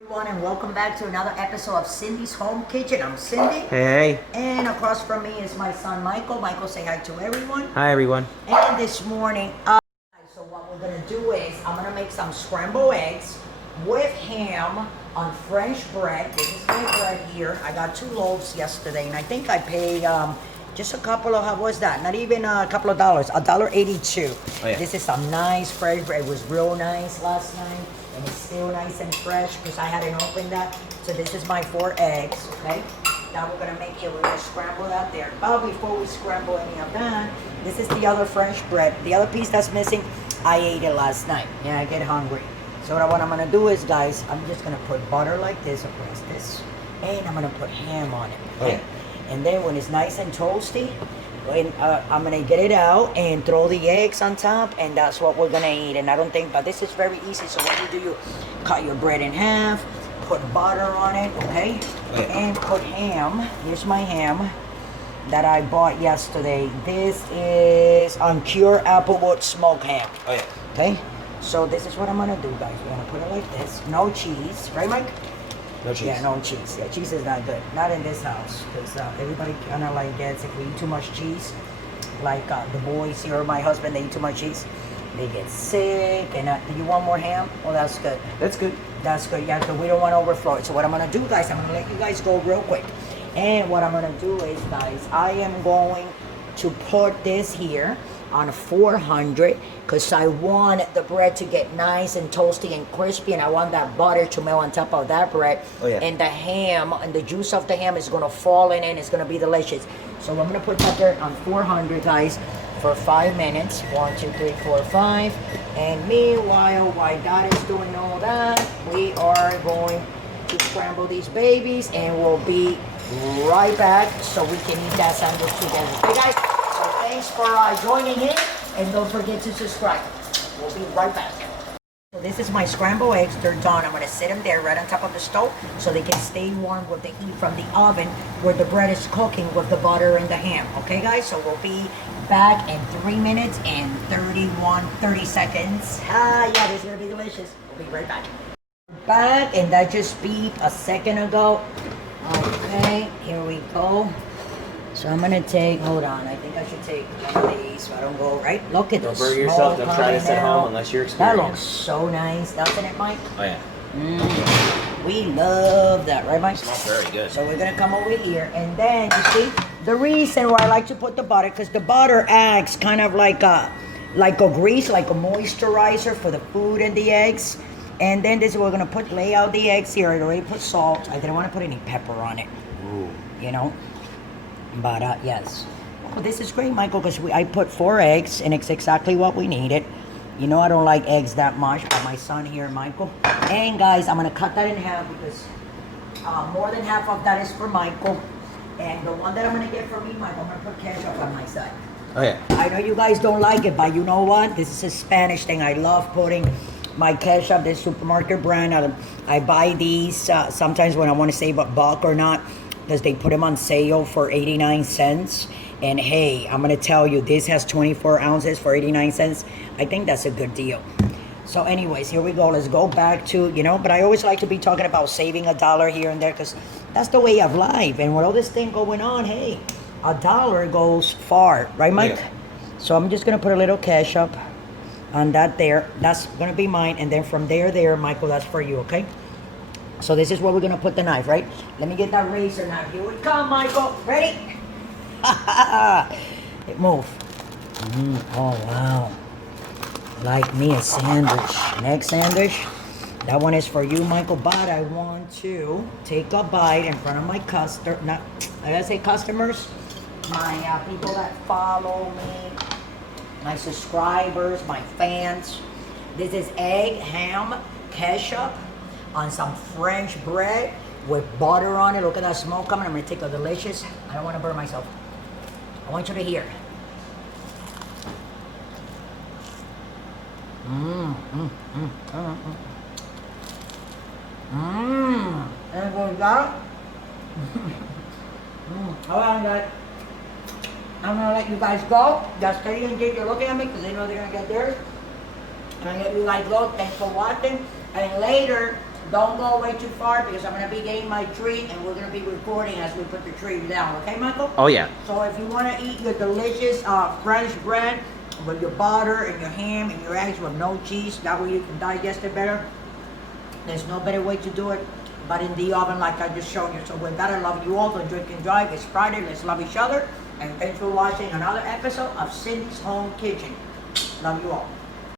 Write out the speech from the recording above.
Everyone, and welcome back to another episode of Cindy's Home Kitchen. I'm Cindy. Hey. And across from me is my son Michael. Michael, say hi to everyone. Hi, everyone. And this morning, so what we're gonna do is I'm gonna make some scrambled eggs with ham on French bread. This is my bread here. I got 2 loaves yesterday, and I think I paid just a couple of, how was that? Not even a couple of dollars, $1.82. Oh, yeah. This is some nice fresh bread. It was real nice last night, and it's still nice and fresh because I hadn't opened that. So this is my 4 eggs, okay? Now we're gonna make it, we're gonna scramble that there. But before we scramble any of that, this is the other French bread. The other piece that's missing, I ate it last night, and I get hungry. So what I'm gonna do is, guys, I'm just gonna put butter like this across this, and I'm gonna put ham on it, okay? Okay. And then when it's nice and toasty, I'm gonna get it out and throw the eggs on top, and that's what we're gonna eat. And I don't think, but this is very easy. So what you do, you cut your bread in half, put butter on it, okay? Okay. And put ham. Here's my ham that I bought yesterday. This is Uncure Applewood smoked ham. Oh, yeah. Okay? So this is what I'm gonna do, guys. We're gonna put it like this. No cheese, right, Mike? No cheese. Yeah, no cheese. Yeah, cheese is not good. Not in this house, because everybody kind of like gets, if we eat too much cheese, like the boys here, my husband, they eat too much cheese, they get sick. And you want more ham? Well, that's good. That's good. That's good. Yeah, because we don't want to overflow it. So what I'm gonna do, guys, I'm gonna let you guys go real quick. And what I'm gonna do is, guys, I am going to put this here on 400 because I want the bread to get nice and toasty and crispy, and I want that butter to melt on top of that bread. Oh, yeah. And the ham and the juice of the ham is gonna fall in and it's gonna be delicious. So I'm gonna put that there on 400, guys, for 5 minutes. 1, 2, 3, 4, 5. And meanwhile, while Dad is doing all that, we are going to scramble these babies, and we'll be right back so we can eat that sandwich together. Okay, guys? So thanks for joining in, and don't forget to subscribe. We'll be right back. So this is my scrambled eggs. They're done. I'm going to sit them there right on top of the stove so they can stay warm with the heat from the oven where the bread is cooking with the butter and the ham. Okay, guys? So we'll be back in 3 minutes and 30 seconds. Yeah, this is going to be delicious. We'll be right back. Back, and that just beeped a second ago. Okay, here we go. So I'm gonna take, hold on, I think I should take one of these so I don't go, right? Look at Don't this. burn yourself. Don't try this at home unless you're That experienced. looks so nice, doesn't it, Mike? Oh, yeah. We love that, right, Mike? Smells very good. So we're gonna come over here, and then you see the reason why I like to put the butter, because the butter acts kind of like a grease, like a moisturizer for the food and the eggs. And then this, we're gonna lay out the eggs here. I already put salt. I didn't want to put any pepper on it, Ooh. you know. But yes, well, this is great, Michael, because I put 4 eggs, and it's exactly what we needed. You know, I don't like eggs that much, but my son here, Michael. And guys, I'm gonna cut that in half because more than half of that is for Michael, and the one that I'm gonna get for me, Michael, I'm gonna put ketchup on my side. Oh, yeah. I know you guys don't like it, but you know what? This is a Spanish thing. I love putting my ketchup, this supermarket brand. I buy these sometimes when I want to save a buck or not, because they put them on sale for 89 cents. And hey, I'm going to tell you, this has 24 ounces for 89 cents. I think that's a good deal. So anyways, here we go. Let's go back to, but I always like to be talking about saving $1 here and there, because that's the way of life. And with all this thing going on, hey, $1 goes far, right, Mike? Yeah. So I'm just gonna put a little ketchup on that there. That's gonna be mine, and then from there, Michael, that's for you, okay? So this is where we're gonna put the knife, right? Let me get that razor now. Here we come, Michael. Ready? Move. Oh wow! Like me a sandwich. Next sandwich. That one is for you, Michael. But I want to take a bite in front of my customers. My people that follow me, my subscribers, my fans. This is egg, ham, ketchup on some French bread with butter on it. Look at that smoke coming. I'm gonna take a delicious. I don't want to burn myself. I want you to hear. And with that, all right, guys. I'm gonna let you guys go. Just stay and you're looking at me because they know they're gonna get theirs. I'm gonna let you guys go. Thanks for watching. And later, don't go way too far because I'm gonna be getting my treat and we're gonna be recording as we put the tree down. Okay, Michael? Oh yeah. So if you want to eat your delicious French bread with your butter and your ham and your eggs with no cheese, that way you can digest it better. There's no better way to do it but in the oven like I just showed you. So with that, I love you all. Don't drink and drive. It's Friday. Let's love each other. And thanks for watching another episode of Cindy's Home Kitchen. Love you all.